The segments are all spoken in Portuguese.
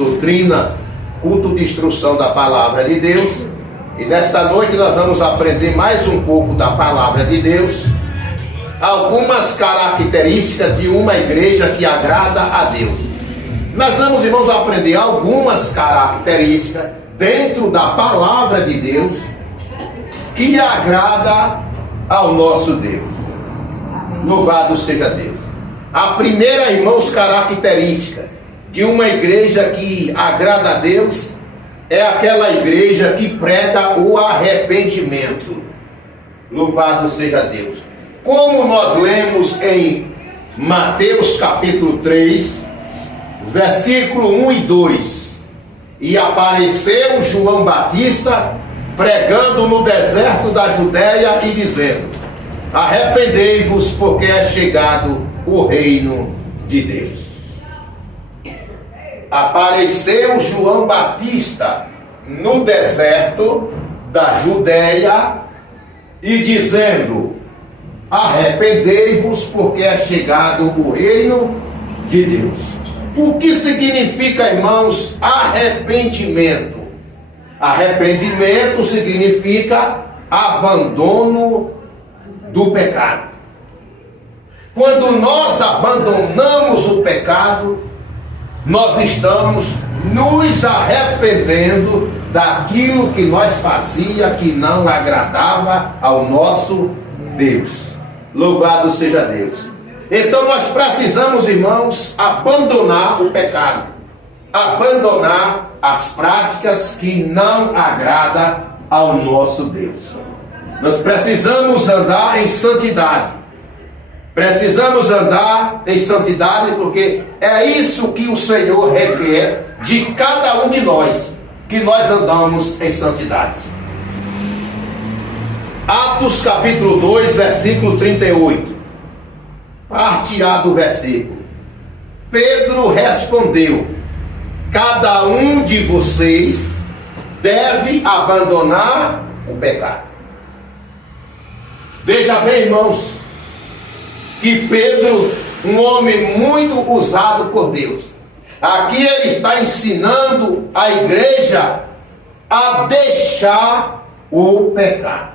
doutrina, culto de instrução da palavra de Deus. E nesta noite nós vamos aprender mais um pouco da palavra de Deus, algumas características de uma igreja que agrada a Deus. Nós vamos, irmãos, aprender algumas características dentro da palavra de Deus que agrada ao nosso Deus. Louvado seja Deus. A primeira, irmãos, característica de uma igreja que agrada a Deus é aquela igreja que prega o arrependimento. Louvado seja Deus. Como nós lemos em Mateus capítulo 3, versículo 1 e 2. E apareceu João Batista pregando no deserto da Judéia e dizendo: arrependei-vos, porque é chegado o reino de Deus. Apareceu João Batista no deserto da Judéia e dizendo: arrependei-vos, porque é chegado o reino de Deus. O que significa, irmãos, arrependimento? Arrependimento significa abandono do pecado. Quando nós abandonamos o pecado, nós estamos nos arrependendo daquilo que nós fazia que não agradava ao nosso Deus. Louvado seja Deus. Então nós precisamos, irmãos, abandonar o pecado, abandonar as práticas que não agradam ao nosso Deus. Nós precisamos andar em santidade. Precisamos andar em santidade, porque é isso que o Senhor requer de cada um de nós, que nós andamos em santidade. Atos capítulo 2, versículo 38. Parte A do versículo. Pedro respondeu: cada um de vocês deve abandonar o pecado. Veja bem, irmãos, que Pedro, um homem muito usado por Deus, aqui ele está ensinando a igreja a deixar o pecado.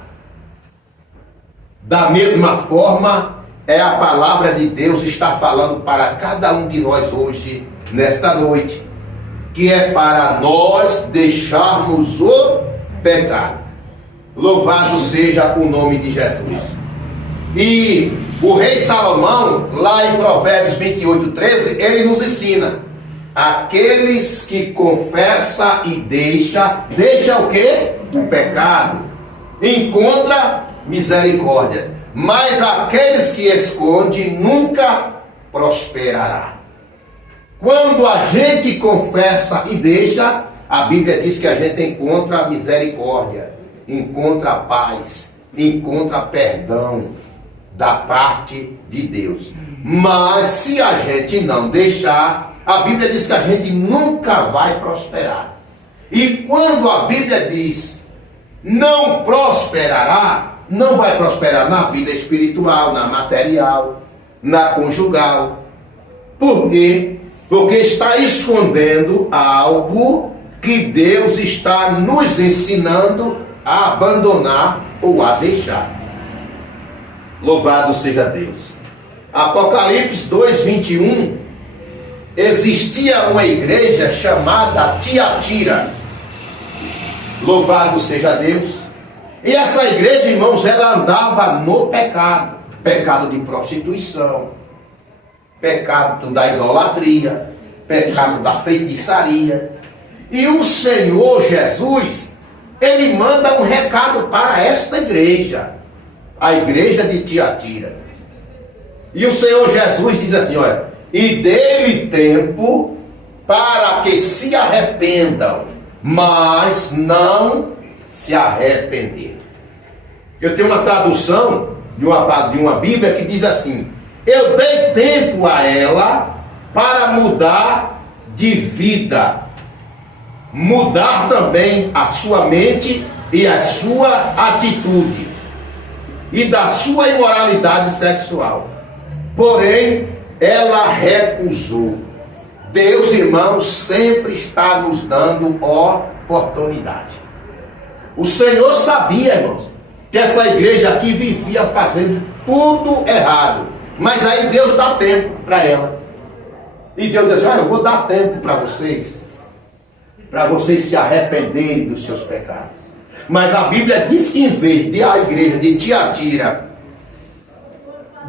Da mesma forma, a palavra de Deus está falando para cada um de nós hoje, nesta noite, que é para nós deixarmos o pecado. Louvado seja o nome de Jesus. E o rei Salomão, lá em Provérbios 28, 13, ele nos ensina: aqueles que confessam e deixa o quê? O pecado, encontra misericórdia. Mas aqueles que escondem nunca prosperará. Quando a gente confessa e deixa, a Bíblia diz que a gente encontra misericórdia, encontra paz, encontra perdão da parte de Deus. Mas se a gente não deixar, a Bíblia diz que a gente nunca vai prosperar. E quando a Bíblia diz não prosperará, não vai prosperar na vida espiritual, na material, na conjugal. Por quê? Porque está escondendo algo que Deus está nos ensinando a abandonar ou a deixar. Louvado seja Deus. Apocalipse 2:21. Existia uma igreja chamada Tiatira. Louvado seja Deus. E essa igreja, irmãos, ela andava no pecado. Pecado de prostituição, pecado da idolatria, pecado da feitiçaria. E o Senhor Jesus, ele manda um recado para esta igreja, a igreja de Tiatira. E o Senhor Jesus diz assim: olha, e dê-lhe tempo para que se arrependam, mas não se arrepender. Eu tenho uma tradução de uma Bíblia que diz assim: eu dei tempo a ela para mudar de vida, mudar também a sua mente e a sua atitude, e da sua imoralidade sexual. Porém, ela recusou. Deus, irmãos, sempre está nos dando oportunidade. O Senhor sabia, irmãos, que essa igreja aqui vivia fazendo tudo errado. Mas aí Deus dá tempo para ela. E Deus diz assim: olha, eu vou dar tempo para vocês se arrependerem dos seus pecados. Mas a Bíblia diz que em vez de a igreja de Tiatira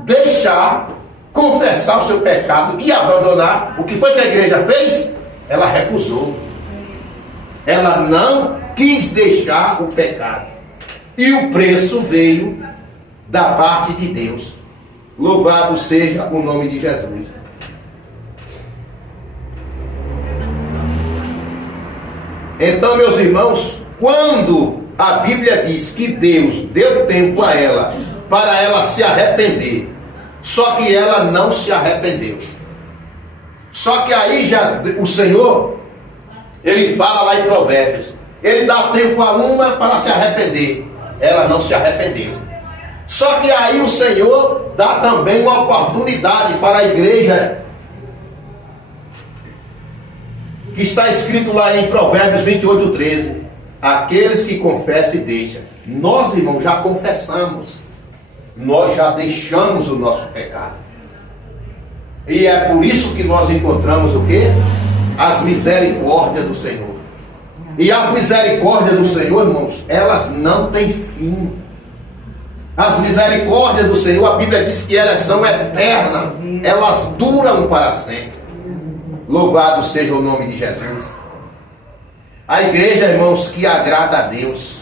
deixar, confessar o seu pecado e abandonar, o que foi que a igreja fez? Ela recusou. Ela não quis deixar o pecado. E o preço veio da parte de Deus. Louvado seja o nome de Jesus. Então, meus irmãos, quando a Bíblia diz que Deus deu tempo a ela para ela se arrepender, só que ela não se arrependeu. Só que aí já o Senhor, ele fala lá em Provérbios, ele dá tempo a uma para se arrepender. Ela não se arrependeu. Só que aí o Senhor dá também uma oportunidade para a igreja, que está escrito lá em Provérbios 28:13. Aqueles que confessam e deixam. Nós, irmãos, já confessamos. Nós já deixamos o nosso pecado. E é por isso que nós encontramos o quê? As misericórdias do Senhor. E as misericórdias do Senhor, irmãos, elas não têm fim. As misericórdias do Senhor, a Bíblia diz que elas são eternas. Elas duram para sempre. Louvado seja o nome de Jesus. A igreja, irmãos, que agrada a Deus.